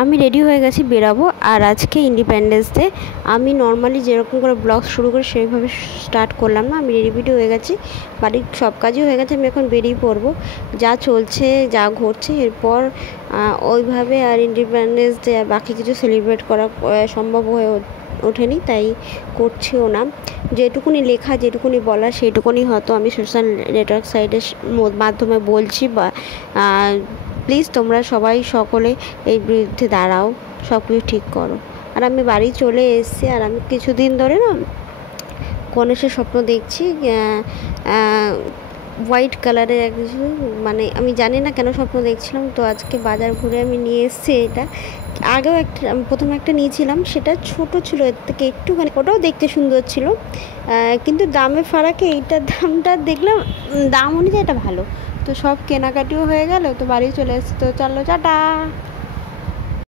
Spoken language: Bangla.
আমি রেডি হয়ে গেছি, বেরাবো। আর আজকে ইন্ডিপেন্ডেন্স ডে। আমি নর্মালি যেরকম করে ব্লগ শুরু করি সেইভাবে স্টার্ট করলাম না। আমি রেডি হয়ে গেছি, বাড়ির সব কাজই হয়ে গেছে। আমি এখন বেরিয়ে পড়বো, যা চলছে যা ঘটছে এরপর ওইভাবে আর ইন্ডিপেন্ডেন্স ডে বাকি কিছু সেলিব্রেট করা সম্ভব হয়ে ওঠেনি, তাই করছিও না। যেটুকুনি লেখা যেটুকুনি বলা সেইটুকুনি হয়তো আমি সোশ্যাল নেটওয়ার্ক সাইটের মাধ্যমে বলছি। বা প্লিজ তোমরা সবাই সকলে এই বিরুদ্ধে দাঁড়াও, সব কিছু ঠিক করো। আর আমি বাড়ি চলে এসেছি। আর আমি কিছুদিন ধরে না গণেশের স্বপ্ন দেখছি, হোয়াইট কালারের এক কিছু, মানে আমি জানি না কেন স্বপ্ন দেখছিলাম। তো আজকে বাজার ঘুরে আমি নিয়ে এসেছি এটা। আগেও একটা প্রথমে একটা নিয়েছিলাম, সেটা ছোট ছিল, এর থেকে একটুখানি, ওটাও দেখতে সুন্দর ছিল, কিন্তু দামের ফারাকে এইটার দামটা দেখলাম, দাম অনুযায়ী এটা ভালো। তো সব কেনাকাটিও হয়ে গেল, তো বাড়ি চলে এসেছি। তো চলো, টাটা।